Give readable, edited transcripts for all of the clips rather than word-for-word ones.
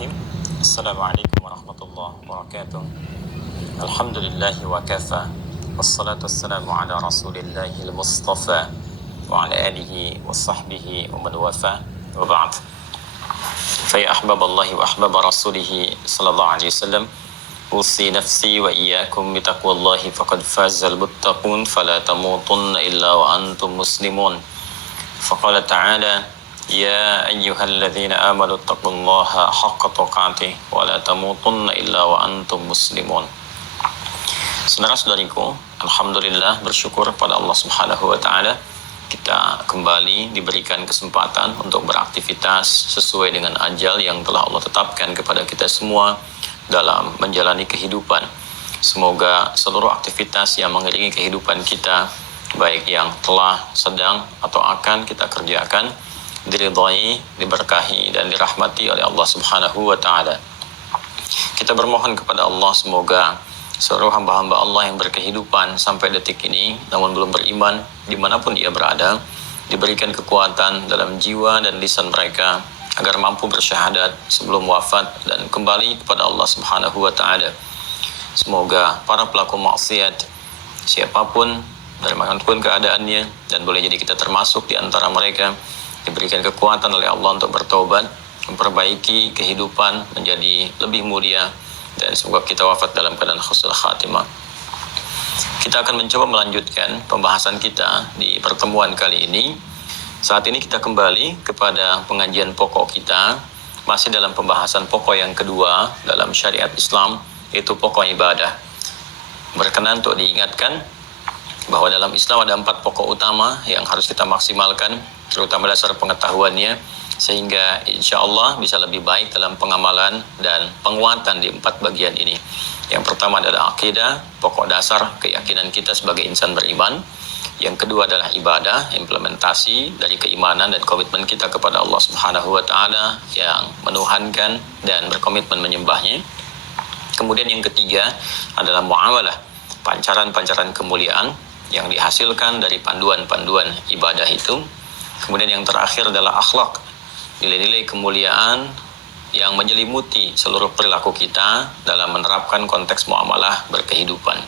Bismillahirrahmanirrahim. Assalamualaikum warahmatullahi wabarakatuh. Alhamdulillahi wa kafa. Wassalatu wassalamu ala Rasulillahil Mustafa wa ala alihi wa sahbihi wa man wafa. Wa ba'd. Fa ya ahbaballahi wa ahbaba rasulihi sallallahu alaihi wasallam. Usi nafsi wa iyyakum bi taqwallahi faqad fazal muttaqun fala tamutunna illa wa antum muslimun. Faqala ta'ala Ya ayyuhalladzina amanu taqullaha haqqa tuqatih wa la tamutunna illa wa antum muslimun. Saudara-saudariku, alhamdulillah bersyukur pada Allah Subhanahu wa taala kita kembali diberikan kesempatan untuk beraktivitas sesuai dengan ajal yang telah Allah tetapkan kepada kita semua dalam menjalani kehidupan. Semoga seluruh aktivitas yang mengiringi kehidupan kita, baik yang telah, sedang, atau akan kita kerjakan, diridhai, diberkahi, dan dirahmati oleh Allah Subhanahu wa ta'ala. Kita bermohon kepada Allah semoga seluruh hamba-hamba Allah yang berkehidupan sampai detik ini namun belum beriman, dimanapun dia berada, diberikan kekuatan dalam jiwa dan lisan mereka agar mampu bersyahadat sebelum wafat dan kembali kepada Allah Subhanahu wa ta'ala. Semoga para pelaku maksiat, siapapun dari manapun keadaannya, dan boleh jadi kita termasuk di antara mereka, diberikan kekuatan oleh Allah untuk bertaubat, memperbaiki kehidupan menjadi lebih mulia, dan semoga kita wafat dalam keadaan husnul khatimah. Kita akan mencoba melanjutkan pembahasan kita di pertemuan kali ini. Saat ini kita kembali kepada pengajian pokok kita, masih dalam pembahasan pokok yang kedua dalam syariat Islam, yaitu pokok ibadah. Berkenan untuk diingatkan bahwa dalam Islam ada 4 pokok utama yang harus kita maksimalkan, terutama dasar pengetahuannya, sehingga insya Allah bisa lebih baik dalam pengamalan dan penguatan di 4 bagian ini. Yang pertama adalah akidah, pokok dasar keyakinan kita sebagai insan beriman. Yang kedua adalah ibadah, implementasi dari keimanan dan komitmen kita kepada Allah Subhanahu wa ta'ala yang menuhankan dan berkomitmen menyembahnya. Kemudian yang ketiga adalah muamalah, pancaran-pancaran kemuliaan yang dihasilkan dari panduan-panduan ibadah itu. Kemudian yang terakhir adalah akhlak, nilai-nilai kemuliaan yang menyelimuti seluruh perilaku kita dalam menerapkan konteks muamalah berkehidupan.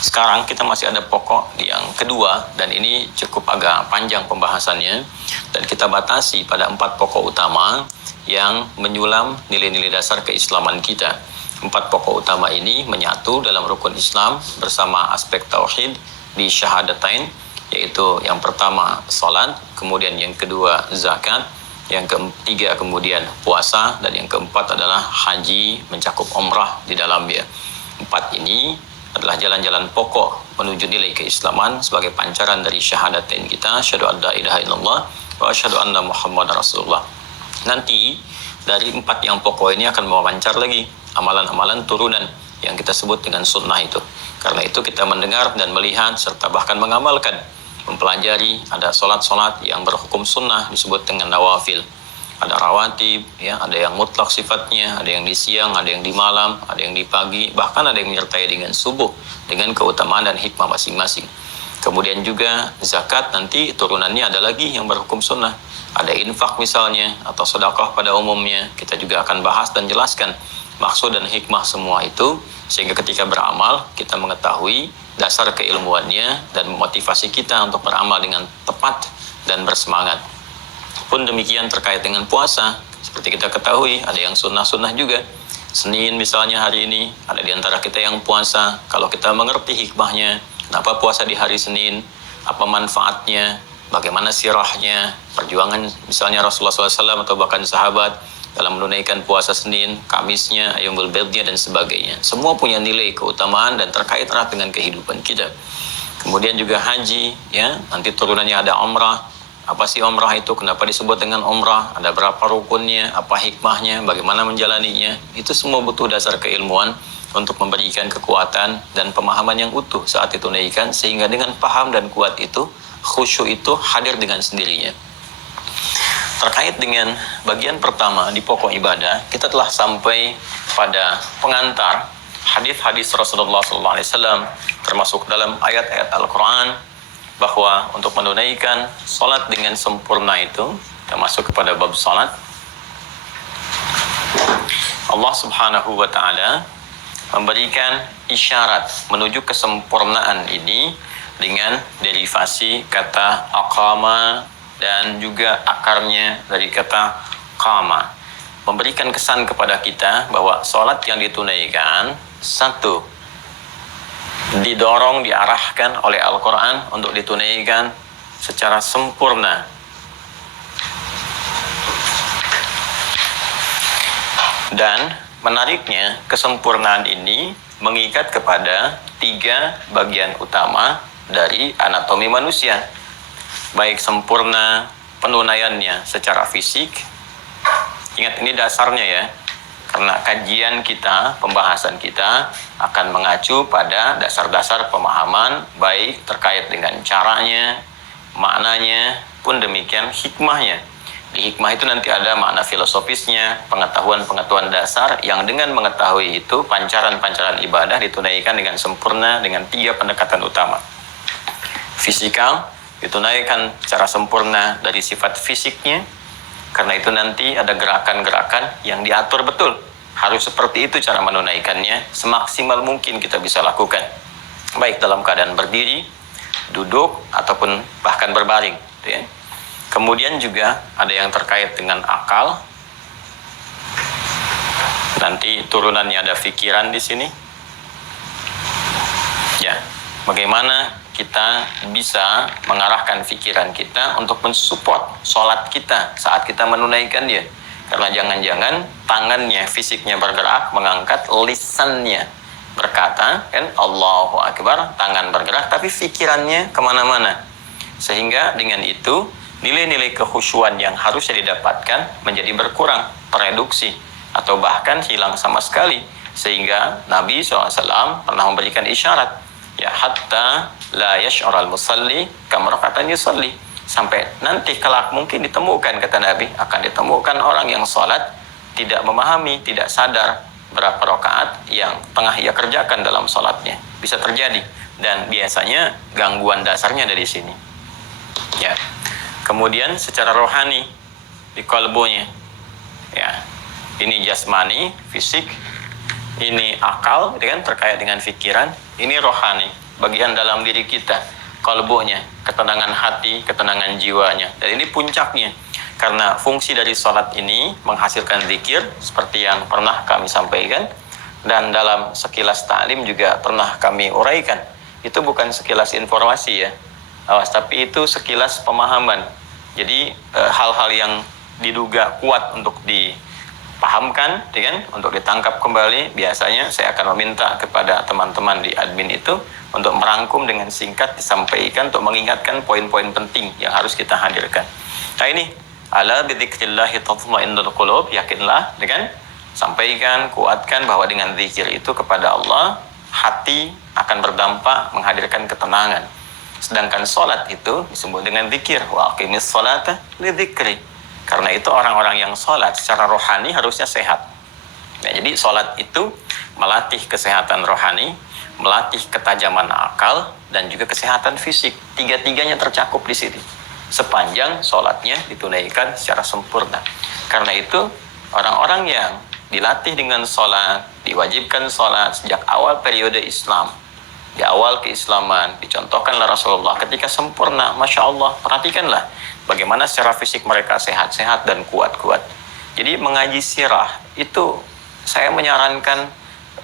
Sekarang kita masih ada pokok yang kedua, dan ini cukup agak panjang pembahasannya, dan kita batasi pada 4 pokok utama yang menyulam nilai-nilai dasar keislaman kita. 4 pokok utama ini menyatu dalam rukun Islam bersama aspek tauhid di syahadatain, yaitu yang pertama salat, kemudian yang kedua zakat, yang ketiga kemudian puasa, dan yang keempat adalah haji mencakup umrah di dalamnya. 4 ini adalah jalan-jalan pokok menuju nilai keislaman sebagai pancaran dari syahadatain kita, asyhadu an la ilaha illallah wa asyhadu anna muhammadar rasulullah. Nanti dari 4 yang pokok ini akan memancar lagi amalan-amalan turunan yang kita sebut dengan sunnah itu. Karena itu kita mendengar dan melihat serta bahkan mengamalkan, mempelajari, ada solat-solat yang berhukum sunnah disebut dengan nawafil. Ada rawatib, ya, ada yang mutlak sifatnya, ada yang di siang, ada yang di malam, ada yang di pagi, bahkan ada yang menyertai dengan subuh dengan keutamaan dan hikmah masing-masing. Kemudian juga zakat, nanti turunannya ada lagi yang berhukum sunnah. Ada infak misalnya, atau sedekah pada umumnya. Kita juga akan bahas dan jelaskan maksud dan hikmah semua itu, sehingga ketika beramal kita mengetahui dasar keilmuannya dan memotivasi kita untuk beramal dengan tepat dan bersemangat. Pun demikian terkait dengan puasa, seperti kita ketahui ada yang sunnah-sunnah juga. Senin misalnya hari ini ada di antara kita yang puasa. Kalau kita mengerti hikmahnya, kenapa puasa di hari Senin, apa manfaatnya, bagaimana sirahnya, perjuangan misalnya Rasulullah SAW atau bahkan sahabat dalam menunaikan puasa Senin, Kamisnya, Yaumul Bidnya, dan sebagainya. Semua punya nilai keutamaan dan terkait erat dengan kehidupan kita. Kemudian juga haji, ya, nanti turunannya ada umrah. Apa sih umrah itu? Kenapa disebut dengan umrah? Ada berapa rukunnya? Apa hikmahnya? Bagaimana menjalaninya? Itu semua butuh dasar keilmuan untuk memberikan kekuatan dan pemahaman yang utuh saat ditunaikan, sehingga dengan paham dan kuat itu, khusyuk itu hadir dengan sendirinya. Terkait dengan bagian pertama di pokok ibadah, kita telah sampai pada pengantar hadis-hadis Rasulullah SAW, termasuk dalam ayat-ayat Al-Quran, bahwa untuk menunaikan salat dengan sempurna itu, kita masuk kepada bab salat. Allah Subhanahu wa taala memberikan isyarat menuju kesempurnaan ini dengan derivasi kata aqama dan juga akarnya dari kata qama, memberikan kesan kepada kita bahwa sholat yang ditunaikan satu, didorong, diarahkan oleh Al-Quran untuk ditunaikan secara sempurna. Dan menariknya, kesempurnaan ini mengikat kepada 3 bagian utama dari anatomi manusia. Baik sempurna penunaiannya secara fisik. Ingat, ini dasarnya ya. Karena kajian kita, pembahasan kita akan mengacu pada dasar-dasar pemahaman, baik terkait dengan caranya, maknanya, pun demikian hikmahnya. Di hikmah itu nanti ada makna filosofisnya, pengetahuan-pengetahuan dasar yang dengan mengetahui itu pancaran-pancaran ibadah ditunaikan dengan sempurna dengan 3 pendekatan utama. Fisikal ditunaikan secara sempurna dari sifat fisiknya, karena itu nanti ada gerakan-gerakan yang diatur betul. Harus seperti itu cara menunaikannya, semaksimal mungkin kita bisa lakukan. Baik dalam keadaan berdiri, duduk, ataupun bahkan berbaring. Gitu ya. Kemudian juga ada yang terkait dengan akal. Nanti turunannya ada pikiran di sini. Ya, bagaimana kita bisa mengarahkan pikiran kita untuk mensupport sholat kita saat kita menunaikan dia. Karena jangan-jangan tangannya, fisiknya bergerak, mengangkat lisannya berkata, kan Allahu Akbar, tangan bergerak, tapi pikirannya kemana-mana. Sehingga dengan itu nilai-nilai kekhusyuan yang harusnya didapatkan menjadi berkurang, tereduksi, atau bahkan hilang sama sekali. Sehingga Nabi SAW pernah memberikan isyarat, ya hatta la yash'ural musalli kamrakatan yusalli. Sampai nanti kelak mungkin ditemukan, kata Nabi, akan ditemukan orang yang sholat tidak memahami, tidak sadar berapa rakaat yang tengah ia kerjakan dalam sholatnya. Bisa terjadi, dan biasanya gangguan dasarnya dari sini. Ya. Kemudian secara rohani di kalbunya, ya, ini jasmani, fisik, ini akal, gitu kan, terkait dengan pikiran, ini rohani, bagian dalam diri kita, kalbunya, ketenangan hati, ketenangan jiwanya. Dan ini puncaknya, karena fungsi dari sholat ini menghasilkan zikir, seperti yang pernah kami sampaikan, dan dalam sekilas ta'lim juga pernah kami uraikan. Itu bukan sekilas informasi ya, awas, tapi itu sekilas pemahaman. Jadi hal-hal yang diduga kuat untuk dipahamkan, ya kan, untuk ditangkap kembali, biasanya saya akan meminta kepada teman-teman di admin itu untuk merangkum dengan singkat disampaikan untuk mengingatkan poin-poin penting yang harus kita hadirkan. Nah ini, ala bidzikrillahi tatma'innul qulub, yakinlah, ya kan, sampaikan, kuatkan bahwa dengan zikir itu kepada Allah, hati akan berdampak menghadirkan ketenangan. Sedangkan sholat itu disebut dengan zikir. Wa aqimis sholata lidzikri. Karena itu orang-orang yang sholat secara rohani harusnya sehat. Ya, jadi sholat itu melatih kesehatan rohani, melatih ketajaman akal, dan juga kesehatan fisik. Tiga-tiganya tercakup di sini. Sepanjang sholatnya ditunaikan secara sempurna. Karena itu orang-orang yang dilatih dengan sholat, diwajibkan sholat sejak awal periode Islam, di awal keislaman, dicontohkanlah Rasulullah ketika sempurna, Masya Allah, perhatikanlah bagaimana secara fisik mereka sehat-sehat dan kuat-kuat. Jadi mengaji sirah itu saya menyarankan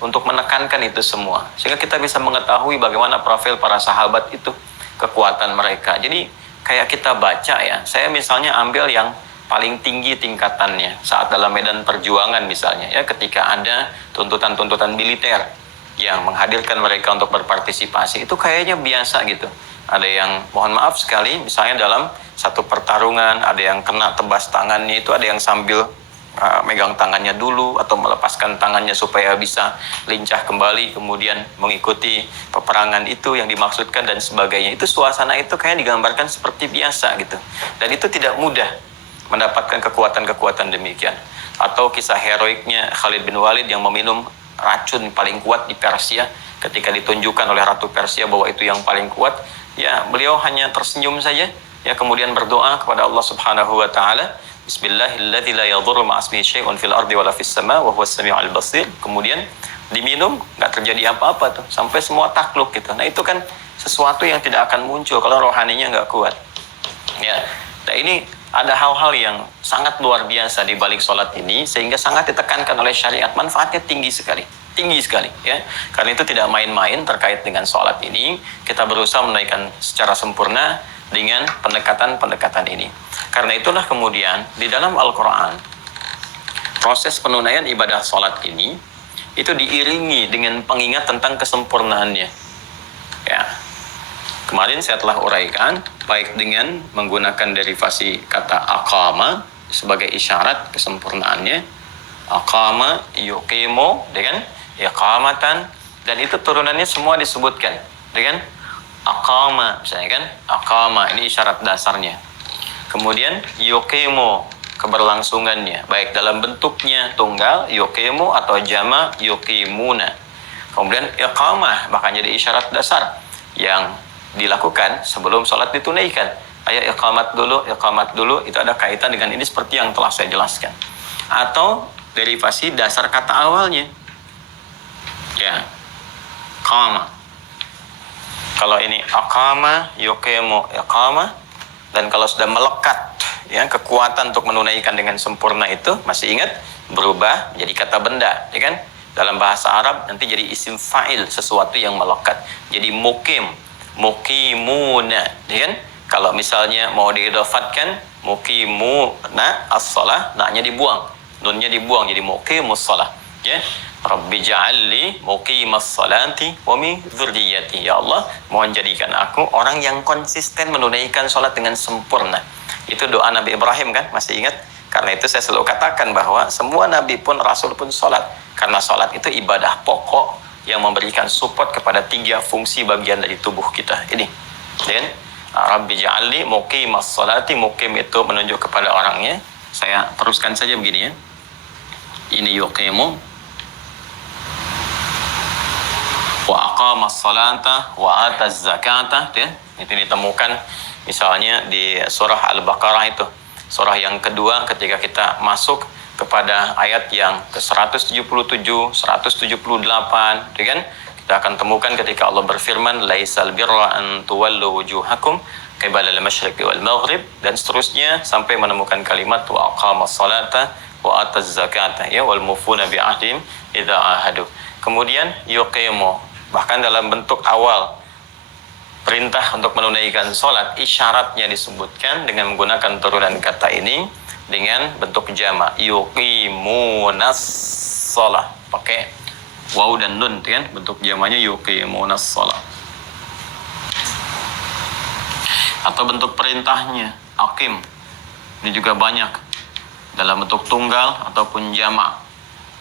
untuk menekankan itu semua, sehingga kita bisa mengetahui bagaimana profil para sahabat itu, kekuatan mereka. Jadi kayak kita baca ya, saya misalnya ambil yang paling tinggi tingkatannya saat dalam medan perjuangan misalnya ya, ketika ada tuntutan-tuntutan militer yang menghadirkan mereka untuk berpartisipasi, itu kayaknya biasa gitu. Ada yang, mohon maaf sekali, misalnya dalam satu pertarungan, ada yang kena tebas tangannya, itu ada yang sambil megang tangannya dulu, atau melepaskan tangannya supaya bisa lincah kembali, kemudian mengikuti peperangan itu yang dimaksudkan, dan sebagainya. Itu suasana itu kayak digambarkan seperti biasa gitu. Dan itu tidak mudah mendapatkan kekuatan-kekuatan demikian. Atau kisah heroiknya Khalid bin Walid yang meminum racun paling kuat di Persia, ketika ditunjukkan oleh Ratu Persia bahwa itu yang paling kuat, ya beliau hanya tersenyum saja, ya kemudian berdoa kepada Allah Subhanahu wa Ta'ala, Bismillahilladzi la yadhurru ma'asmihi syai'un fil ardi wala fis sama' wa huwas samiul basir. Kemudian diminum, nggak terjadi apa-apa tuh, sampai semua takluk gitu. Nah itu kan sesuatu yang tidak akan muncul kalau rohaninya nggak kuat. Ya, nah ini ada hal-hal yang sangat luar biasa di balik sholat ini, sehingga sangat ditekankan oleh syariat. Manfaatnya tinggi sekali ya. Karena itu tidak main-main terkait dengan sholat ini. Kita berusaha menunaikan secara sempurna dengan pendekatan-pendekatan ini. Karena itulah kemudian di dalam Al-Quran, proses penunaian ibadah sholat ini itu diiringi dengan pengingat tentang kesempurnaannya. Ya, kemarin saya telah uraikan, baik dengan menggunakan derivasi kata aqama sebagai isyarat kesempurnaannya, aqama yuqimu dengan iqamatan, dan itu turunannya semua disebutkan dengan aqama, misalnya kan, aqama ini isyarat dasarnya. Kemudian yuqimu, keberlangsungannya, baik dalam bentuknya tunggal yuqimu atau jama yuqimuna. Kemudian iqamah bahkan jadi isyarat dasar yang dilakukan sebelum sholat ditunaikan. Ayo iqamat dulu, itu ada kaitan dengan ini seperti yang telah saya jelaskan. Atau derivasi dasar kata awalnya, ya, qama. Kalau ini aqama yuqimu iqamah, dan kalau sudah melekat ya kekuatan untuk menunaikan dengan sempurna itu, masih ingat, berubah menjadi kata benda, ya kan? Dalam bahasa Arab nanti jadi isim fa'il, sesuatu yang melekat. Jadi mukim, mukimuna, ya kan? Kalau misalnya mau diidofatkan mukimuna as-shalah, na-nya dibuang, nunnya dibuang, jadi muqimus shalah, ya. Rabbi ja'alli muqimas salati wa min dzurriyyati. Ya Allah, mohon jadikan aku orang yang konsisten menunaikan salat dengan sempurna. Itu doa Nabi Ibrahim kan, masih ingat? Karena itu saya selalu katakan bahwa semua nabi pun, rasul pun salat. Karena salat itu ibadah pokok yang memberikan support kepada 3 fungsi bagian dari tubuh kita. Ini. Dan Rabbi ja'alli muqimas salati, muqim itu menunjuk kepada orangnya. Saya teruskan saja begini ya. Ini yuqimu wa aqamas salata wa ataz zakata, ya. Itu ditemukan misalnya di surah Al-Baqarah, itu surah yang kedua, ketika kita masuk kepada ayat yang ke-177, 178, ya kan? Kita akan temukan ketika Allah berfirman laisal birra an tuwallu wujuhakum qibala al-masyriqi wal maghrib, dan seterusnya sampai menemukan kalimat wa aqamas salata wa ataz zakata, ya, wal mufuna bi ahdihim idza ahadu. Kemudian yuqimu, bahkan dalam bentuk awal perintah untuk menunaikan sholat, isyaratnya disebutkan dengan menggunakan turunan kata ini dengan bentuk jama, yuqimunas sholat, pakai waw dan nun, kan? Bentuk jamanya yuqimunas sholat. Atau bentuk perintahnya aqim, ini juga banyak dalam bentuk tunggal ataupun jama.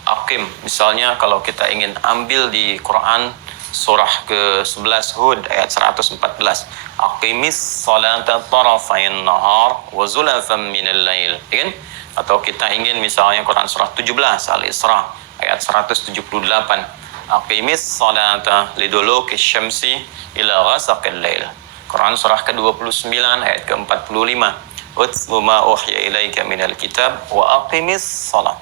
Aqim, misalnya kalau kita ingin ambil di Quran surah ke-11 Hud ayat 114, aqimis salata tarafayn nahar wa zulafan minal lail, kan? Atau kita ingin misalnya Quran surah 17 Al-Isra ayat 178, aqimis salata liduluki syamsi ila ghasaqil lail. Quran surah ke-29 ayat ke-45, utlu ma uhya ilaika minal kitab wa aqimis salat.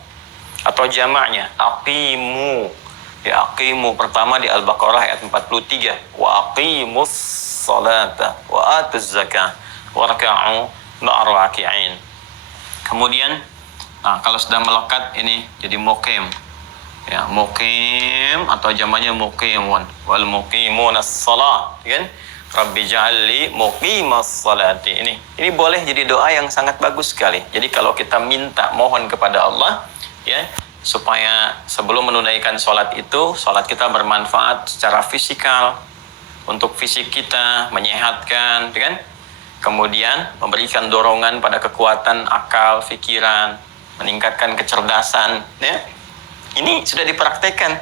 Atau jamaknya aqimu, ya, aqimu pertama di Al-Baqarah ayat 43, wa aqimus salata wa atuz zakah warka'u ma'ar raki'in. Kemudian kalau sudah melekat ini jadi muqim, ya, muqim atau jamaknya muqimun, wal muqimunas shalah, kan? Rabbi ja'alli muqimas salati. Ini boleh jadi doa yang sangat bagus sekali. Jadi kalau kita minta, mohon kepada Allah, ya, supaya sebelum menunaikan sholat itu, sholat kita bermanfaat secara fisikal, untuk fisik kita, menyehatkan, kan? Kemudian memberikan dorongan pada kekuatan akal, pikiran, meningkatkan kecerdasan, ya. Ini sudah dipraktekkan,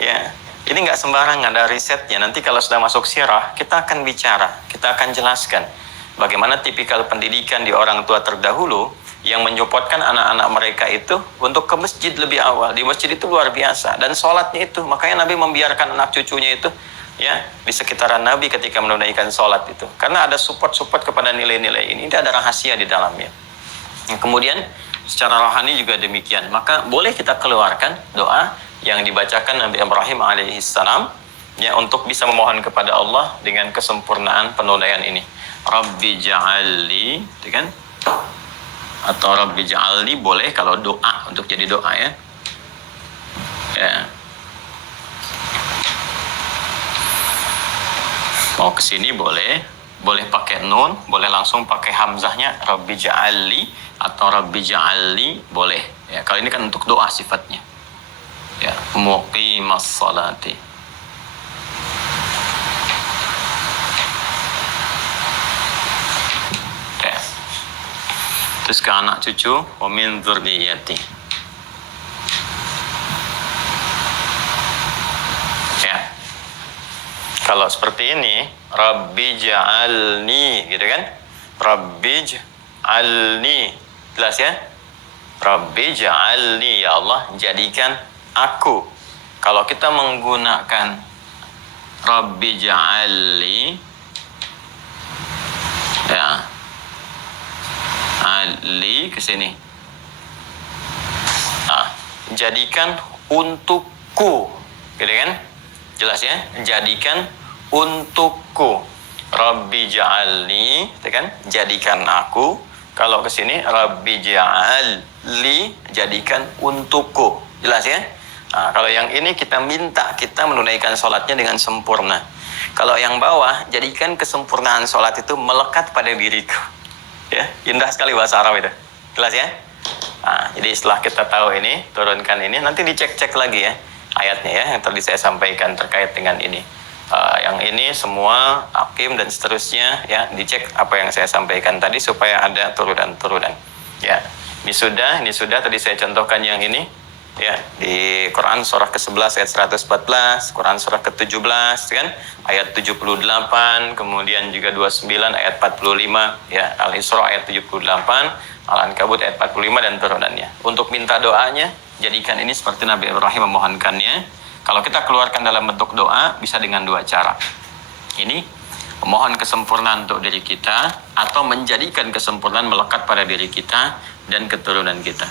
ya. Ini nggak sembarangan, ada risetnya. Nanti kalau sudah masuk sirah, kita akan bicara, kita akan jelaskan bagaimana tipikal pendidikan di orang tua terdahulu yang menyupportkan anak-anak mereka itu untuk ke masjid lebih awal. Di masjid itu luar biasa, dan sholatnya itu, makanya Nabi membiarkan anak cucunya itu, ya, di sekitaran Nabi ketika menunaikan sholat itu, karena ada support kepada nilai-nilai ini. Ada rahasia di dalamnya, Kemudian secara rohani juga demikian. Maka boleh kita keluarkan doa yang dibacakan Nabi Ibrahim alaihissalam ya, untuk bisa memohon kepada Allah dengan kesempurnaan penunaian ini. Rabbi ja'alli, gitu kan? Atau Rabbi ja'alli boleh kalau doa, untuk jadi doa ya. Ya. Mau ke sini boleh pakai nun, boleh langsung pakai hamzahnya Rabbi ja'alli, atau Rabbi ja'alli boleh. Ya, kalau ini kan untuk doa sifatnya. Ya, muqimas salati. Ya. Terus ke anak cucu, wa min dzurriyyati. Ya. Kalau seperti ini, Rabbi ja'alni, gitu kan? Rabbi ja'alni. Jelas ya? Rabbi ja'alni, ya Allah, jadikan aku. Kalau kita menggunakan Rabbi ja'alni, ya, ali ke sini. Nah, jadikan untukku, gitu kan? Jelas ya? Jadikan untukku. Rabbi ja'alni, gitu kan? Jadikan aku. Kalau ke sini Rabbi ja'alli, jadikan untukku. Jelas ya? Nah, kalau yang ini kita minta kita menunaikan sholatnya dengan sempurna. Kalau yang bawah, jadikan kesempurnaan sholat itu melekat pada diriku. Ya, indah sekali bahasa Arab itu. Jelas ya? Nah, jadi setelah kita tahu ini, turunkan ini, nanti dicek-cek lagi ya ayatnya ya, yang tadi saya sampaikan terkait dengan ini. Yang ini semua hakim dan seterusnya ya, dicek apa yang saya sampaikan tadi supaya ada turunan-turunan. Ya, ini sudah tadi saya contohkan yang ini ya, di Quran surah ke-11 ayat 114, Quran surah ke-17 kan ayat 78, kemudian juga 29 ayat 45 ya, Al-Isra ayat 78, Al-Ankabut ayat 45 dan turunannya. Untuk minta doanya, jadikan ini seperti Nabi Ibrahim memohonkannya. Kalau kita keluarkan dalam bentuk doa, bisa dengan dua cara. Ini memohon kesempurnaan untuk diri kita, atau menjadikan kesempurnaan melekat pada diri kita dan keturunan kita.